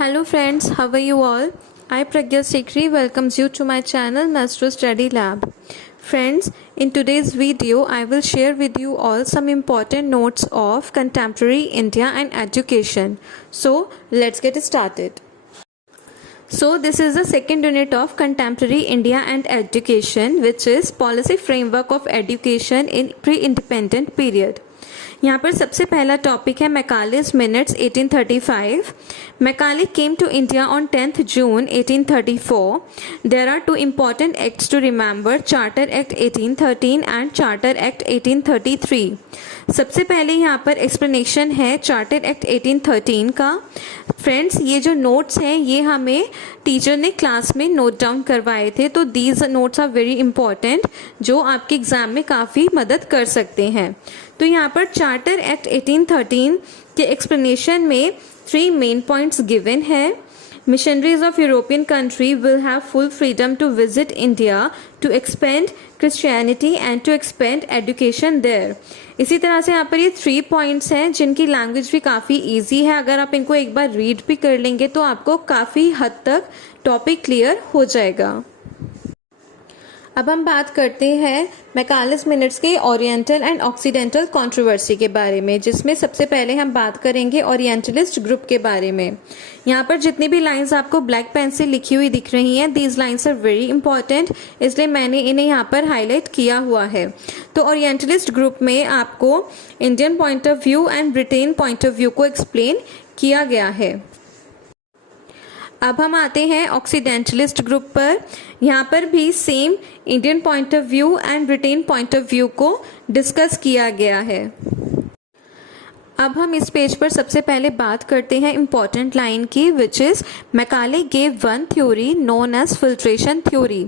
Hello friends, how are you all? I Pragya Sikri welcomes you to my channel Master Study Lab. Friends, in today's video I will share with you all some important notes of contemporary India and education. So let's get started. So this is the second unit of contemporary India and education, which is policy framework of education in pre-independent period. यहाँ पर सबसे पहला topic है मैकाले's minutes 1835. Macaulay came to India on 10th June 1834. There are two important acts to remember, Charter Act 1813 and Charter Act 1833. सबसे पहले यहाँ पर explanation है चार्टर एक्ट 1813 का. फ्रेंड्स, ये जो नोट्स हैं ये हमें टीचर ने क्लास में नोट डाउन करवाए थे, तो these notes are very important जो आपके एग्जाम में काफ़ी मदद कर सकते हैं. तो यहाँ पर चार्टर एक्ट 1813 के एक्सप्लेनेशन में 3 मेन पॉइंट्स गिवन है. Missionaries of European country will have full freedom to visit India to expand Christianity and to expand education there. इसी तरह से यहाँ पर ये 3 पॉइंट्स हैं जिनकी लैंग्वेज भी काफ़ी इजी है. अगर आप इनको एक बार रीड भी कर लेंगे तो आपको काफ़ी हद तक टॉपिक क्लियर हो जाएगा. अब हम बात करते हैं मैकाले's मिनट्स के ओरिएंटल एंड ऑक्सीडेंटल कंट्रोवर्सी के बारे में, जिसमें सबसे पहले हम बात करेंगे ओरिएंटलिस्ट ग्रुप के बारे में. यहाँ पर जितनी भी लाइंस आपको ब्लैक पेन से लिखी हुई दिख रही हैं, these lines are very important, इसलिए मैंने इन्हें यहाँ पर हाईलाइट किया हुआ है. तो ओरिएंटलिस्ट ग्रुप में आपको Indian point of view and Britain point of view को एक्सप्लेन किया गया है. अब हम आते हैं ऑक्सीडेंटलिस्ट ग्रुप पर. यहाँ पर भी same Indian point of view and Britain point of view को डिस्कस किया गया है. अब हम इस पेज पर सबसे पहले बात करते हैं इम्पॉर्टेंट लाइन की, which is Macaulay gave one theory known as filtration theory.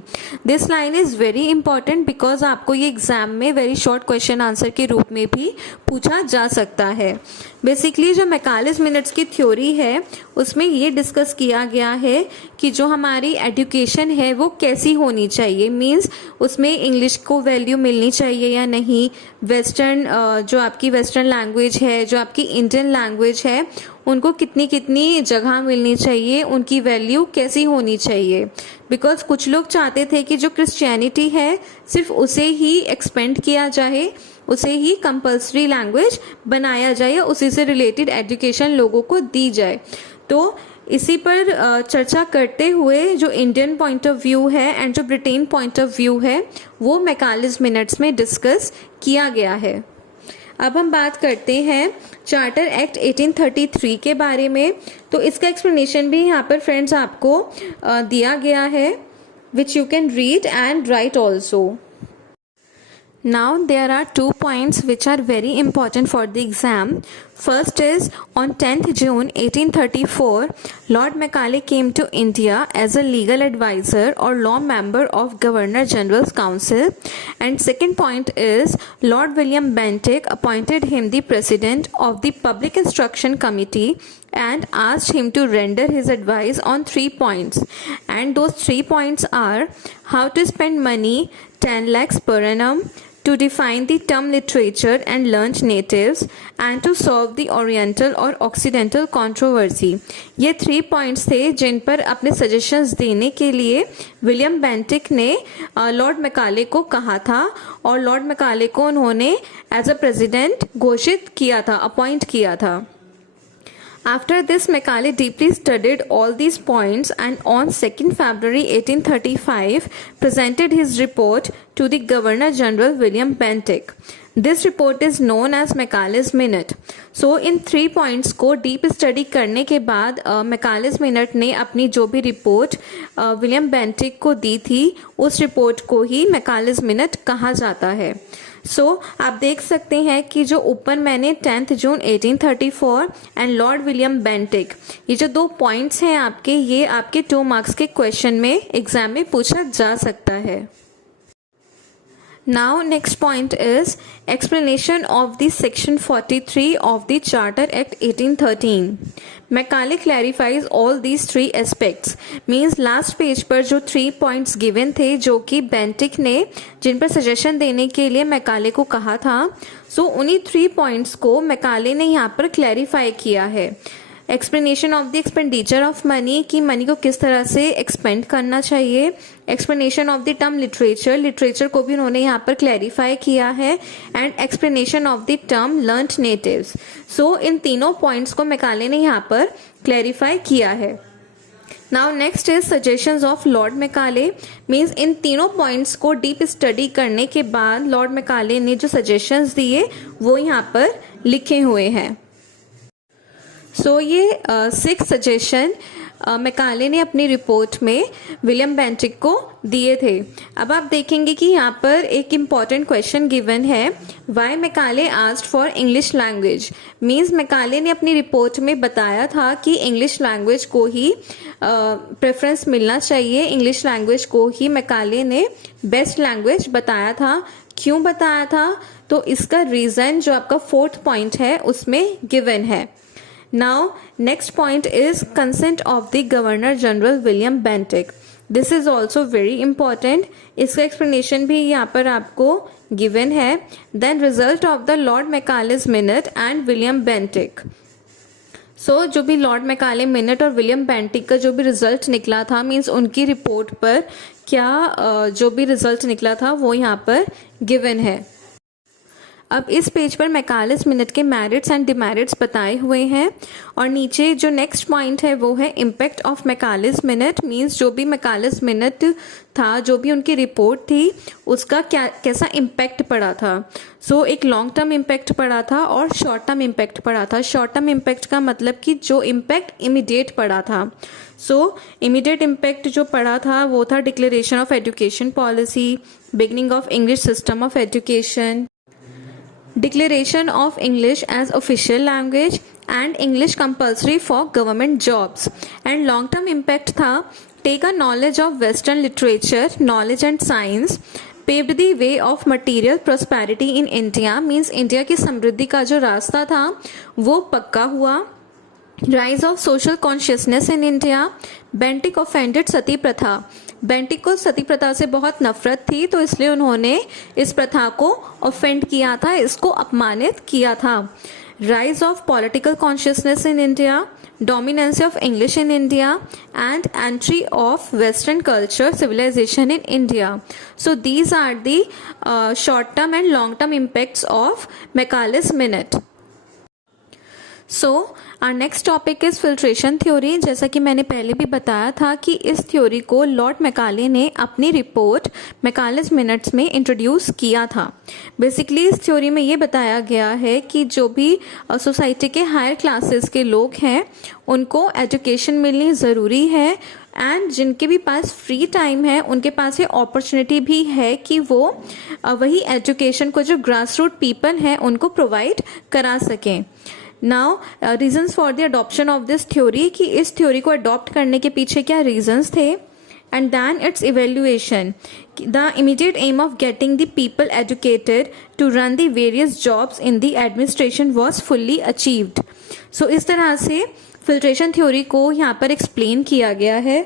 This line is very important because आपको ये एग्जाम में वेरी शॉर्ट क्वेश्चन आंसर के रूप में भी पूछा जा सकता है. बेसिकली जो मैकाले's मिनट्स की थ्योरी है उसमें ये डिस्कस किया गया है कि जो हमारी एजुकेशन है वो कैसी होनी चाहिए. मींस उसमें इंग्लिश को वैल्यू मिलनी चाहिए या नहीं, वेस्टर्न जो आपकी वेस्टर्न लैंग्वेज है, जो आपकी इंडियन लैंग्वेज है, उनको कितनी कितनी जगह मिलनी चाहिए, उनकी वैल्यू कैसी होनी चाहिए. बिकॉज कुछ लोग चाहते थे कि जो क्रिश्चियनिटी है सिर्फ उसे ही एक्सपेंड किया जाए, उसे ही कंपल्सरी लैंग्वेज बनाया जाए या उसी से रिलेटेड एजुकेशन लोगों को दी जाए. तो इसी पर चर्चा करते हुए जो इंडियन पॉइंट ऑफ व्यू है एंड जो ब्रिटेन पॉइंट ऑफ व्यू है वो मैकाले's मिनट्स में डिस्कस किया गया है. अब हम बात करते हैं चार्टर एक्ट 1833 के बारे में. तो इसका एक्सप्लेनेशन भी यहाँ पर फ्रेंड्स आपको दिया गया है, which you can read and right also. Now there are 2 points which are very important for the exam. First is on 10th June 1834, Lord Macaulay came to India as a legal advisor or law member of Governor General's Council. And second point is Lord William Bentinck appointed him the president of the Public Instruction Committee and asked him to render his advice on 3 points. And those 3 points are how to spend money 10 lakhs per annum, to define the term literature and learned natives, and to solve the oriental or occidental controversy. ये 3 points थे जिन पर अपने suggestions देने के लिए William Bentinck ने Lord Macaulay को कहा था, और लॉर्ड मैकाले को उन्होंने एज अ प्रेसिडेंट घोषित किया था, अपॉइंट किया था. After this, Macaulay deeply studied all these points and on 2nd February 1835 presented his report to the Governor General William Bentinck. This report is known as Macaulay Minute. So in 3 points को deep study करने के बाद Macaulay Minute ने अपनी जो भी report William Bentinck को दी थी उस रिपोर्ट को ही Macaulay Minute कहा जाता है. आप देख सकते हैं कि जो ऊपर मैंने 10th June 1834 and Lord William Bentinck, ये जो 2 पॉइंट्स हैं आपके, ये आपके 2 मार्क्स के क्वेश्चन में एग्जाम में पूछा जा सकता है. Now next point is explanation of the section 43 of the Charter Act 1813. Macaulay clarifies all these 3 aspects. Means last page पर जो 3 points given थे जो कि बेंटिक ने जिन पर सजेशन देने के लिए मैकाले को कहा था, उन्हीं 3 points को मैकाले ने यहाँ पर क्लैरिफाई किया है. Explanation of the expenditure of money, कि मनी को किस तरह से एक्सपेंड करना चाहिए, explanation of the term literature, literature को भी उन्होंने यहाँ पर क्लैरिफाई किया है, and explanation of the term learned natives. So इन तीनों पॉइंट्स को मैकाले ने यहाँ पर क्लैरिफाई किया है। Now next is suggestions of Lord Macaulay, means in तीनों पॉइंट्स को डीप स्टडी करने के बाद लॉर्ड मैकाले ने जो सजेशंस दिए वो यहाँ पर लिखे हुए हैं। सो ये 6 सजेशन मैकाले ने अपनी रिपोर्ट में विलियम बेंटिक को दिए थे। अब आप देखेंगे कि यहाँ पर एक इम्पॉर्टेंट क्वेश्चन गिवन है, why Macaulay asked for English language, means Macaulay ने अपनी रिपोर्ट में बताया था कि इंग्लिश लैंग्वेज को ही प्रेफरेंस मिलना चाहिए, इंग्लिश लैंग्वेज को ही मैकाले ने बेस्ट लैंग्वेज बताया था। क्यों बताया था, तो इसका रीज़न जो आपका 4th पॉइंट है उसमें गिवन है। Now next point is consent of the Governor General William Bentinck. This is also very important. इसका explanation भी यहाँ पर आपको given है। Then result of the Lord Macaulay's minute and William Bentinck. So जो भी लॉर्ड मैकाले मिनट और William Bentinck का जो भी रिजल्ट निकला था, मीन्स उनकी रिपोर्ट पर क्या जो भी रिजल्ट निकला था वो यहाँ पर गिवन है। अब इस पेज पर मैकालेस मिनट के मेरिट्स एंड डिमेरिट्स बताए हुए हैं, और नीचे जो नेक्स्ट पॉइंट है वो है impact of Macaulay's minute, means जो भी मैकालेस मिनट था, जो भी उनकी रिपोर्ट थी उसका कैसा इम्पैक्ट पड़ा था। सो एक लॉन्ग टर्म इम्पैक्ट पड़ा था और शॉर्ट टर्म इम्पैक्ट पड़ा था। शॉर्ट टर्म इम्पैक्ट का मतलब कि जो इम्पैक्ट इमीडिएट पड़ा था। सो इमीडिएट इम्पैक्ट जो पड़ा था वो था declaration of education policy, beginning of English system of education, declaration of English as official language and English compulsory for government jobs, and long term impact था take a knowledge of western literature, knowledge and science, paved the way of material prosperity in India, means India की समृद्धि का जो रास्ता था वो पक्का हुआ। Rise of social consciousness in India, Bentinck offended sati प्रथा, बेंटिक को सती प्रथा से बहुत नफरत थी तो इसलिए उन्होंने इस प्रथा को ऑफेंड किया था, इसको अपमानित किया था। Rise of political consciousness in India, dominancy of English in India and entry of western culture civilisation in India. So these are the short term and long term impacts of Macaulay's minute. So our next topic is filtration theory. जैसा कि मैंने पहले भी बताया था कि इस theory को लॉर्ड मैकाले ने अपनी रिपोर्ट मैकालेस मिनट्स में इंट्रोड्यूस किया था। बेसिकली इस थ्योरी में ये बताया गया है कि जो भी सोसाइटी के हायर क्लासेस के लोग हैं उनको एजुकेशन मिलनी ज़रूरी है, एंड जिनके भी पास फ्री टाइम है उनके पास ये अपॉर्चुनिटी भी है कि वो वही एजुकेशन को जो ग्रास रूट पीपल हैं उनको प्रोवाइड करा सकें। Now reasons for the adoption of this theory, कि इस थ्योरी को अडॉप्ट करने के पीछे क्या रीजंस थे, and then its evaluation, the immediate aim of getting the people educated to run the various jobs in the administration was fully achieved. So इस तरह से फिल्ट्रेशन थ्योरी को यहाँ पर एक्सप्लेन किया गया है।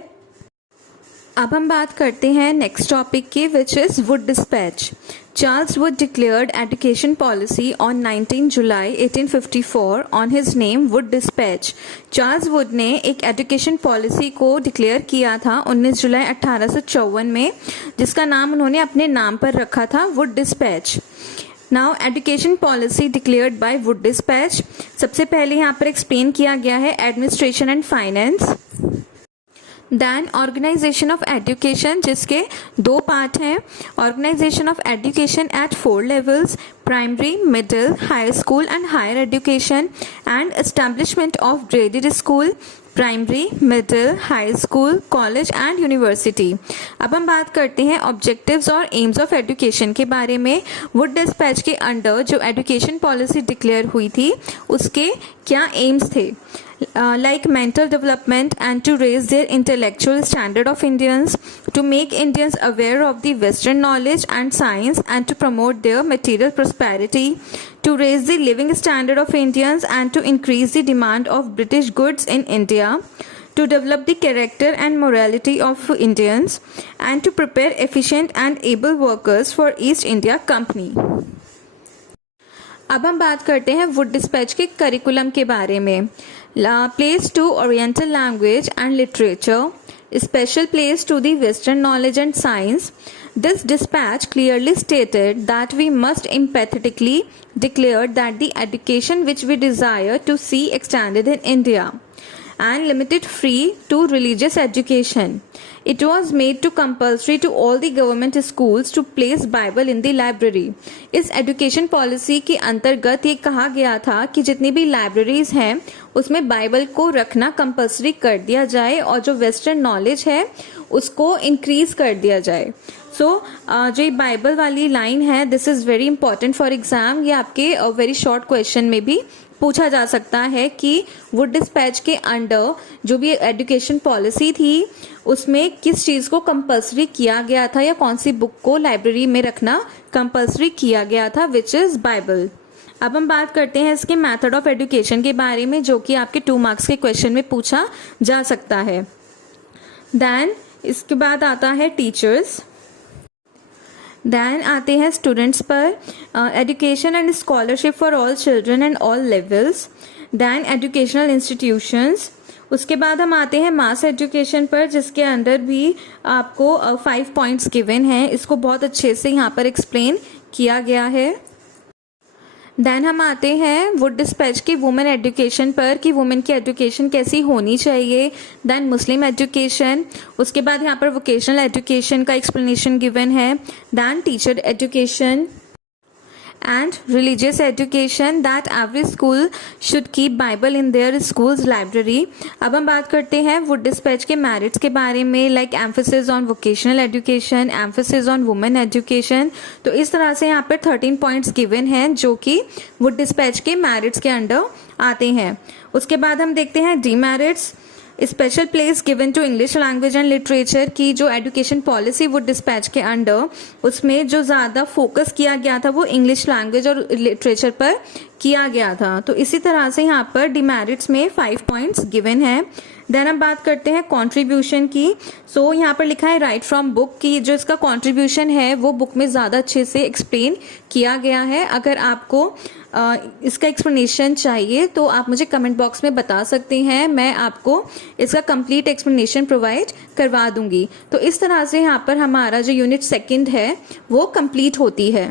अब हम बात करते हैं नेक्स्ट टॉपिक की, which is Wood dispatch. Charles Wood declared education policy on 19 July 1854 on his name Wood dispatch. Charles Wood ने एक एजुकेशन पॉलिसी को डिक्लेयर किया था 19 जुलाई 1854 में, जिसका नाम उन्होंने अपने नाम पर रखा था Wood dispatch. Now education policy declared by Wood dispatch, सबसे पहले यहाँ पर एक्सप्लेन किया गया है administration and finance, then organisation of education जिसके 2 पार्ट हैं, organisation of education at 4 levels, primary, middle, high school and higher education, and establishment of graded school, primary, middle, high school, college and university. अब हम बात करते हैं objectives और AIIMS of education के बारे में। वुड डिस्पैच के अंडर जो एजुकेशन पॉलिसी डिक्लेयर हुई थी उसके क्या एम्स थे, like mental development and to raise their intellectual standard of Indians, to make Indians aware of the Western knowledge and science and to promote their material prosperity, to raise the living standard of Indians and to increase the demand of British goods in India, to develop the character and morality of Indians and to prepare efficient and able workers for East India Company. अब हम बात करते हैं Wood dispatch के curriculum के बारे में। place to Oriental language and literature, special place to the Western knowledge and science. This dispatch clearly stated that we must emphatically declare that the education which we desire to see extended in India and limited free to religious education. It was made to compulsory to all the government schools to place Bible in the library. इस education policy के अंतर्गत ये कहा गया था कि जितनी भी लाइब्रेरीज हैं उसमें बाइबल को रखना कंपल्सरी कर दिया जाए और जो वेस्टर्न नॉलेज है उसको इंक्रीज कर दिया जाए. सो जो ये बाइबल वाली लाइन है, this is very important for exam. ये आपके वेरी शॉर्ट क्वेश्चन में भी पूछा जा सकता है कि वुड डिस्पैच के अंडर जो भी एजुकेशन पॉलिसी थी उसमें किस चीज़ को कंपल्सरी किया गया था या कौन सी बुक को लाइब्रेरी में रखना कंपल्सरी किया गया था, विच इज़ बाइबल. अब हम बात करते हैं इसके मेथड ऑफ एजुकेशन के बारे में, जो कि आपके 2 मार्क्स के क्वेश्चन में पूछा जा सकता है. देन इसके बाद आता है टीचर्स. देन आते हैं स्टूडेंट्स पर, education and scholarship for all children and all levels. Then educational institutions. उसके बाद हम आते हैं मास एजुकेशन पर, जिसके अंदर भी आपको 5 पॉइंट्स गिवन हैं. इसको बहुत अच्छे से यहाँ पर एक्सप्लेन किया गया है. देन हम आते हैं वुड डिस्पैच की वुमेन एजुकेशन पर कि वुमेन की एजुकेशन कैसी होनी चाहिए. Then Muslim education. उसके बाद यहाँ पर वोकेशनल एजुकेशन का एक्सप्लेनेशन गिवन है. Then teacher education and religious education that every school should keep Bible in their school's library. अब हम बात करते हैं वुड डिस्पैच के मेरिट्स के बारे में, like emphasis on vocational education, emphasis on women education. तो इस तरह से यहाँ पर 13 पॉइंट्स गिवन हैं जो कि वुड डिस्पैच के मेरिट्स के अंडर आते हैं. उसके बाद हम देखते हैं demerits. Special place given to English language and literature की जो एजुकेशन पॉलिसी वुड डिस्पैच के अंडर, उसमें जो ज़्यादा फोकस किया गया था वो इंग्लिश लैंग्वेज और लिटरेचर पर किया गया था. तो इसी तरह से यहाँ पर डिमेरिट्स में 5 पॉइंट्स गिवन है. देन हम बात करते हैं कंट्रीब्यूशन की. सो यहाँ पर लिखा है राइट फ्रॉम बुक की जो इसका कंट्रीब्यूशन है वो बुक में ज़्यादा अच्छे से एक्सप्लेन किया गया है. अगर आपको इसका एक्सप्लेनेशन चाहिए तो आप मुझे कमेंट बॉक्स में बता सकते हैं, मैं आपको इसका कंप्लीट एक्सप्लेनेशन प्रोवाइड करवा दूंगी. तो इस तरह से यहाँ पर हमारा जो यूनिट 2 है वो कंप्लीट होती है.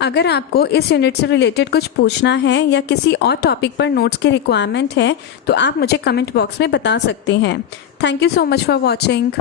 अगर आपको इस यूनिट से रिलेटेड कुछ पूछना है या किसी और टॉपिक पर नोट्स की रिक्वायरमेंट है तो आप मुझे कमेंट बॉक्स में बता सकते हैं. Thank you so much for watching.